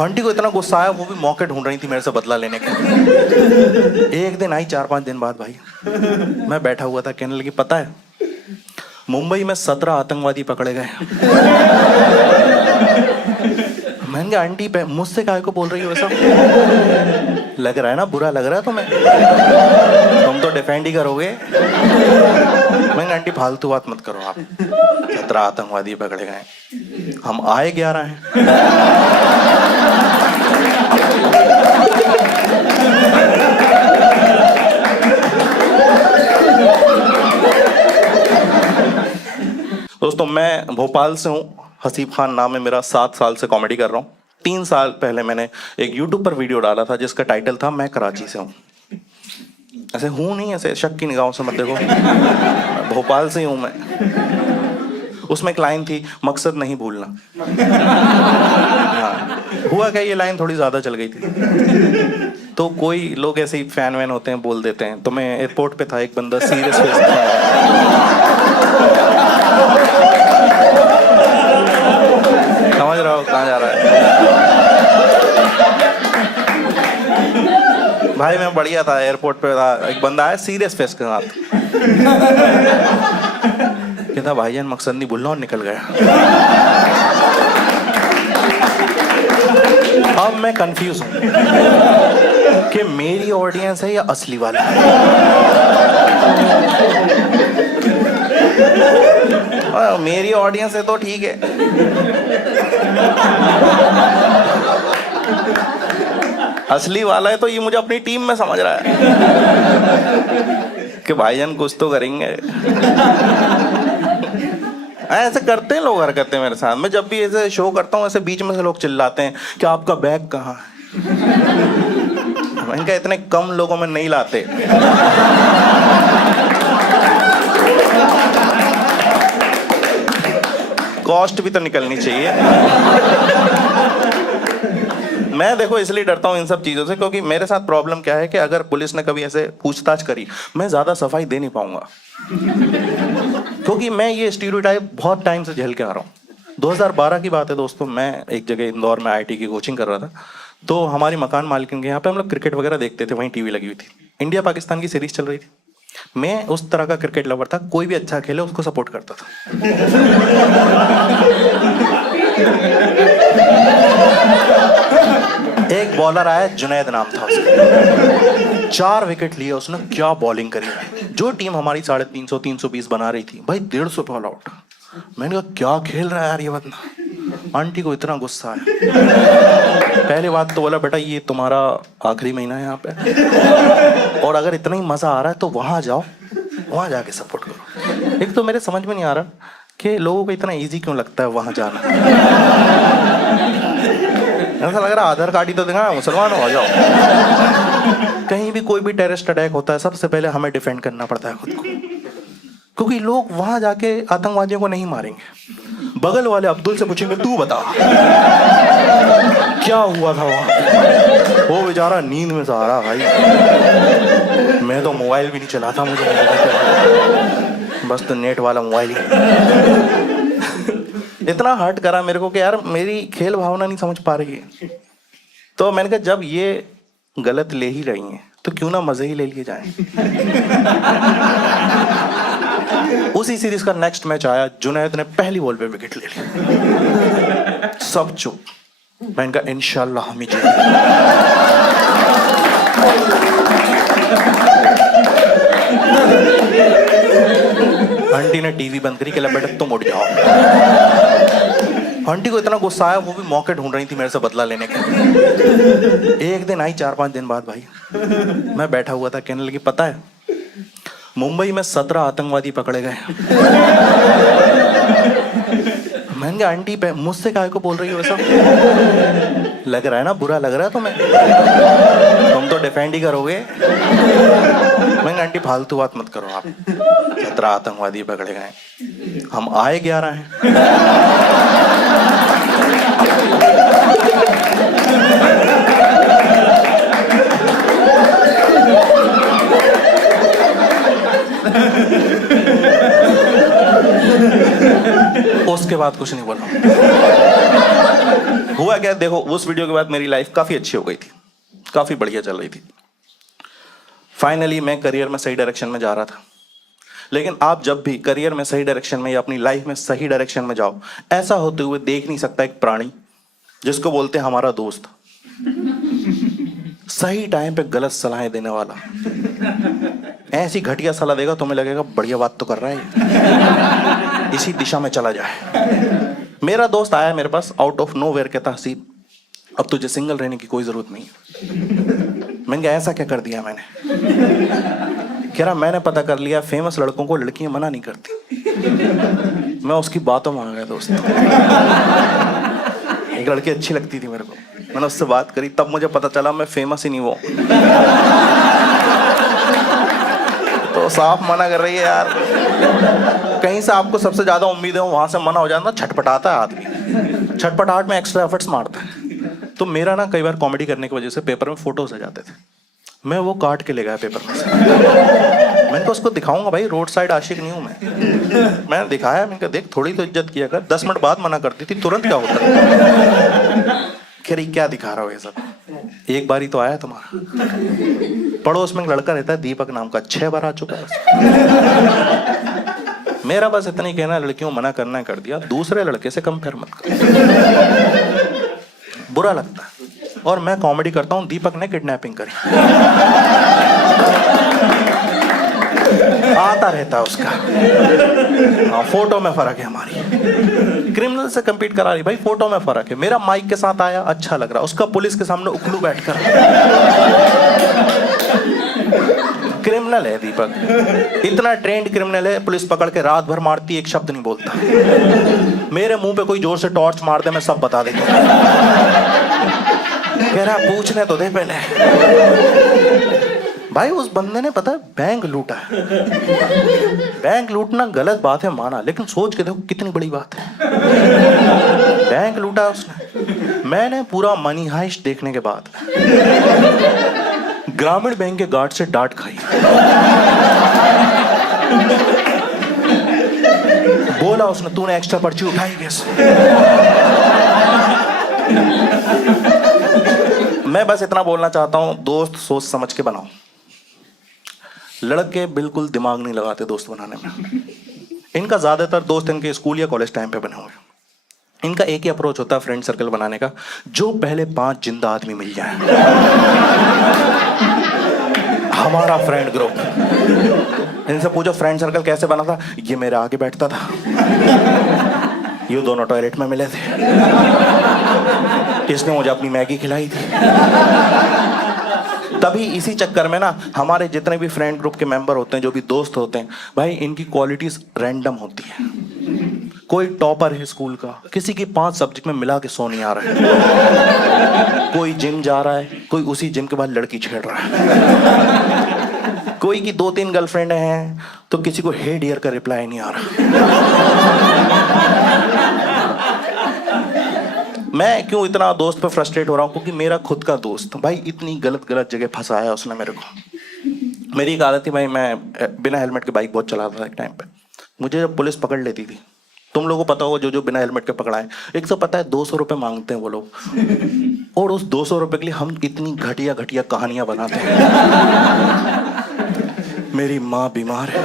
Aunty को इतना गुस्सा आया, वो भी मौके ढूंढ रही थी मेरे से बदला लेने का। एक दिन आई 4-5 दिन बाद भाई, मैं बैठा हुआ था, कहने लगी पता है मुंबई में 17 आतंकवादी पकड़े गए। मैंने कहा आंटी मुझसे काहे को बोल रही हो ऐसा? लग रहा है ना, बुरा लग रहा है तुम्हें? तुम तो डिफेंड ही करोगे। मैंने कहा आंटी फालतू बात मत करो आप, 17 आतंकवादी पकड़े गए, हम आए 11 हैं। दोस्तों मैं भोपाल से हूँ, हसीब खान नाम है मेरा, 7 साल से कॉमेडी कर रहा हूँ। 3 साल पहले मैंने एक यूट्यूब पर वीडियो डाला था जिसका टाइटल था मैं कराची से हूँ। ऐसे हूँ नहीं, ऐसे शक की निगाहों से मत देखो, भोपाल से ही हूँ मैं। उसमें एक लाइन थी, मकसद नहीं भूलना। हाँ, हुआ क्या, ये लाइन थोड़ी ज़्यादा चल गई थी, तो कोई लोग ऐसे ही फैन वैन होते हैं, बोल देते हैं। तो मैं एयरपोर्ट पे था, एक बंदा सीरियस फेस समझ रहा हो कहाँ जा रहा है भाई। मैं बढ़िया था, एयरपोर्ट पे था, एक बंदा आया सीरियस फेस के साथ, कहता भाईजान मकसद नहीं भूलना, और निकल गया। अब मैं कंफ्यूज हूं कि मेरी ऑडियंस है या असली वाला। मेरी ऑडियंस है तो ठीक है, असली वाला है तो ये मुझे अपनी टीम में समझ रहा है कि भाईजान कुछ तो करेंगे। ऐसे करते हैं लोग, हरकतें मेरे साथ। मैं जब भी ऐसे शो करता हूँ, ऐसे बीच में से लोग चिल्लाते हैं कि आपका बैग कहाँ है। इनका इतने कम लोगों में नहीं लाते। कॉस्ट भी तो निकलनी चाहिए। मैं देखो इसलिए डरता हूँ इन सब चीज़ों से, क्योंकि मेरे साथ प्रॉब्लम क्या है कि अगर पुलिस ने कभी ऐसे पूछताछ करी, मैं ज़्यादा सफाई दे नहीं पाऊंगा, क्योंकि मैं ये स्टीरियोटाइप बहुत टाइम से झेल के आ रहा हूँ। 2012 की बात है दोस्तों, मैं एक जगह इंदौर में IIT की कोचिंग कर रहा था। तो हमारी मकान मालिकिन के यहाँ पे हम लोग क्रिकेट वगैरह देखते थे, वहीं टीवी लगी हुई थी, इंडिया पाकिस्तान की सीरीज चल रही थी। मैं उस तरह का क्रिकेट लवर था, कोई भी अच्छा खेले उसको सपोर्ट करता था। एक बॉलर आया, जुनैद नाम था उसका, 4 विकेट लिए उसने, क्या बॉलिंग करी। जो टीम हमारी 350 320 बना रही थी, भाई 150 पे ऑल आउट। मैंने कहा क्या खेल रहा है यार ये बंदा। आंटी को इतना गुस्सा है, पहली बात तो बोला बेटा ये तुम्हारा आखिरी महीना है यहाँ पे, और अगर इतना ही मजा आ रहा है तो वहां जाओ, वहां जाके सपोर्ट करो। एक तो मेरे समझ में नहीं आ रहा कि लोगों को इतना इजी क्यों लगता है वहां जाना। ऐसा लग रहा है आधार कार्ड ही तो दिखा, मुसलमान हो जाओ। कहीं भी कोई भी टेररिस्ट अटैक होता है, सबसे पहले हमें डिफेंड करना पड़ता है खुद को, क्योंकि लोग वहां जाके आतंकवादियों को नहीं मारेंगे। बगल वाले अब्दुल से पूछेंगे तू बता क्या हुआ था वहां। वो बेचारा नींद में सहारा भाई, मैं तो मोबाइल भी नहीं चलाता, मुझे बस तो नेट वाला मोबाइल ही। इतना हर्ट करा मेरे को कि यार मेरी खेल भावना नहीं समझ पा रही है। तो मैंने कहा जब ये गलत ले ही रही हैं तो क्यों ना मजे ही ले लिए जाएं। उसी सीरीज का नेक्स्ट मैच आया, जुनैद ने पहली बॉल पे विकेट ले ली, सब चुप। मैंने कहा इंशाल्लाह हम ही जीतेंगे। आंटी ने टीवी बंद करी, कहला बेटा तुम उठ जाओ। आंटी को इतना गुस्सा आया, वो भी मौके ढूंढ रही थी मेरे से बदला लेने का। एक दिन आई 4-5 दिन बाद भाई, मैं बैठा हुआ था, कहने लगी पता है मुंबई में 17 आतंकवादी पकड़े गए। मैंने कहा आंटी मुझसे काहे को बोल रही हो ऐसा? लग रहा है ना, बुरा लग रहा है तुम्हें? तुम तो डिफेंड ही करोगे। मैंने कहा आंटी फालतू बात मत करो आप, 17 आतंकवादी पकड़े गए, हम आए 11 हैं। उसके बाद कुछ नहीं बोला। हुआ क्या, देखो उस वीडियो के बाद मेरी लाइफ काफी अच्छी हो गई थी, काफी बढ़िया चल रही थी। फाइनली मैं करियर में सही डायरेक्शन में जा रहा था। लेकिन आप जब भी करियर में सही डायरेक्शन में या अपनी लाइफ में सही डायरेक्शन में जाओ, ऐसा होते हुए देख नहीं सकता एक प्राणी जिसको बोलते हैं हमारा दोस्त, सही टाइम पे गलत सलाहें देने वाला। ऐसी घटिया सलाह देगा तुम्हें लगेगा बढ़िया बात तो कर रहा है, इसी दिशा में चला जाए। मेरा दोस्त आया मेरे पास आउट ऑफ नोवेयर, कहता हसीब अब तुझे सिंगल रहने की कोई जरूरत नहीं है। मैंने कहा ऐसा क्या कर दिया मैंने? कह रहा मैंने पता कर लिया फेमस लड़कों को लड़कियां मना नहीं करती। मैं उसकी बातों में आ गया दोस्त। एक लड़की अच्छी लगती थी मेरे को, मैंने उससे बात करी, तब मुझे पता चला मैं फेमस ही नहीं वो तो साफ मना कर रही है यार। कहीं से आपको सबसे ज्यादा उम्मीद है वहां से मना हो जाता, छटपटाता है आदमी, छटपटाहट में एक्स्ट्रा एफर्ट्स मारता है। तो मेरा ना कई बार कॉमेडी करने की वजह से पेपर में फोटोज आ जाते थे, मैं वो काट के ले गया पेपर में से। मैंने कहा उसको दिखाऊंगा भाई, रोड साइड आशिक नहीं हूं मैंने दिखाया, मैंने कहा देख थोड़ी तो इज्जत किया कर, 10 मिनट बाद मना करती थी, तुरंत क्या होता है? कह रही क्या दिखा रहा हो ये सब, एक बार ही तो आया तुम्हारा। पड़ोस में एक लड़का रहता है दीपक नाम का, 6 बार आ चुका है। मेरा बस इतना ही कहना, लड़कियों मना करना कर दिया, दूसरे लड़के से कंपेयर मत कर, बुरा लगता है। और मैं कॉमेडी करता हूं, दीपक ने किडनैपिंग करी, आता रहता है उसका। हाँ, फोटो में फर्क है हमारी, क्रिमिनल से compete करा रही भाई, फोटो में फर्क है। मेरा माइक के साथ आया अच्छा लग रहा, उसका पुलिस के सामने उखलू बैठकर। क्रिमिनल है दीपक, इतना ट्रेंड क्रिमिनल है, पुलिस पकड़ के रात भर मारती, एक शब्द नहीं बोलता। मेरे मुंह पे कोई जोर से टॉर्च मार दे, मैं सब बता देता। कह रहा पूछने तो दे पहले। भाई उस बंदे ने पता है बैंक लूटा है। बैंक लूटना गलत बात है माना, लेकिन सोच के देखो कितनी बड़ी बात है। बैंक लूटा उसने। मैंने पूरा मनी हाइस्ट देखने के बाद ग्रामीण बैंक के गार्ड से डांट खाई। बोला उसने तूने एक्स्ट्रा पर्ची उठाई कैसे? मैं बस इतना बोलना चाहता हूं, दोस्त सोच समझ के बनाओ। लड़के बिल्कुल दिमाग नहीं लगाते दोस्त बनाने में। इनका ज्यादातर दोस्त इनके स्कूल या कॉलेज टाइम पे बने हुए। इनका एक ही अप्रोच होता है फ्रेंड सर्कल बनाने का, जो पहले 5 जिंदा आदमी मिल जाए हमारा फ्रेंड ग्रुप। इनसे पूछो फ्रेंड सर्कल कैसे बना था, ये मेरे आगे बैठता था, ये दोनों टॉयलेट में मिले थे, इसने मुझे अपनी मैगी खिलाई थी। तभी इसी चक्कर में ना हमारे जितने भी फ्रेंड ग्रुप के मेंबर होते हैं, जो भी दोस्त होते हैं भाई, इनकी क्वालिटीज रैंडम होती है। कोई टॉपर है स्कूल का, किसी की 5 सब्जेक्ट में मिला के 100 नहीं आ रहा है। कोई जिम जा रहा है, कोई उसी जिम के बाद लड़की छेड़ रहा है। कोई की 2-3 गर्लफ्रेंड हैं तो किसी को हे डियर का रिप्लाई नहीं आ रहा। मैं क्यों इतना दोस्त पे फ्रस्ट्रेट हो रहा हूँ? क्योंकि मेरा खुद का दोस्त भाई इतनी गलत गलत जगह फंसाया उसने मेरे को। मेरी एक आदत थी भाई, मैं बिना हेलमेट के बाइक बहुत चलाता था एक टाइम पे। मुझे जब पुलिस पकड़ लेती थी, तुम लोगों को पता होगा जो जो बिना हेलमेट के पकड़ाए, एक तो पता है 200 रुपये मांगते हैं वो लोग, और उस 200 रुपये के लिए हम इतनी घटिया घटिया कहानियां बनाते हैं। मेरी माँ बीमार है,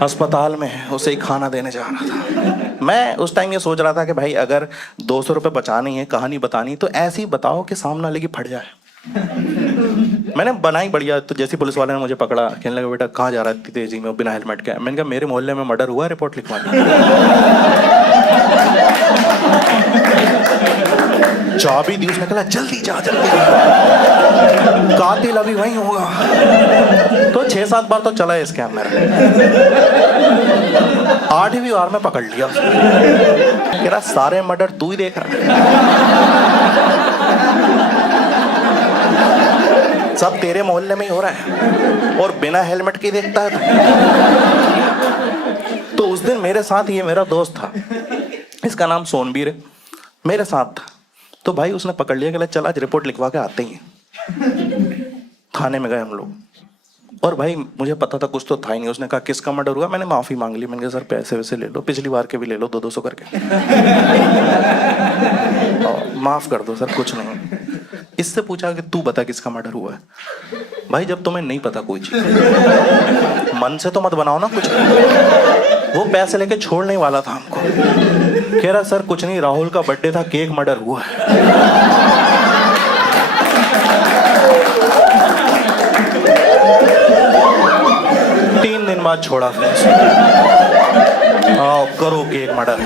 अस्पताल में है, उसे ही खाना देने जा रहा था। मैं उस टाइम ये सोच रहा था कि भाई अगर 200 रुपये बचानी है, कहानी बतानी, तो ऐसी बताओ कि सामने वाले की फट जाए। मैंने बनाई बढ़िया। तो जैसे पुलिस वाले ने मुझे पकड़ा, कहने लगा बेटा कहाँ जा रहा है इतनी तेजी में बिना हेलमेट के? मैंने कहा मेरे मोहल्ले में मर्डर हुआ, रिपोर्ट लिखवानी। चाबी दी उसने, कहा जल्दी जा जल्दी, कातिल अभी वहीं होगा। तो 6-7 बार तो चला है स्कैम मेरा। 8वीं बार में पकड़ लिया। कह रहा सारे मर्डर तू ही देख रहा है, सब तेरे मोहल्ले में ही हो रहा है और बिना हेलमेट के देखता है। तो उस दिन मेरे साथ ये मेरा दोस्त था, इसका नाम सोनबीर है, मेरे साथ था। तो भाई उसने पकड़ लिया, कहला चल आज रिपोर्ट लिखवा के आते ही। थाने में गए हम लोग, और भाई मुझे पता था कुछ तो था ही नहीं। उसने कहा किसका मर्डर हुआ, मैंने माफी मांग ली। मैंने कहा सर पैसे वैसे ले लो, पिछली बार के भी ले लो 200-200 करके। माफ कर दो सर, कुछ नहीं। इससे पूछा कि तू बता किसका मर्डर हुआ है। भाई जब तुम्हें नहीं पता कोई चीज, मन से तो मत बनाओ ना कुछ। वो पैसे लेके छोड़ने वाला था हमको, कह रहा सर कुछ नहीं, राहुल का बर्थडे था, केक मर्डर हुआ है। 3 दिन बाद छोड़ा फिर। आओ करो केक मर्डर।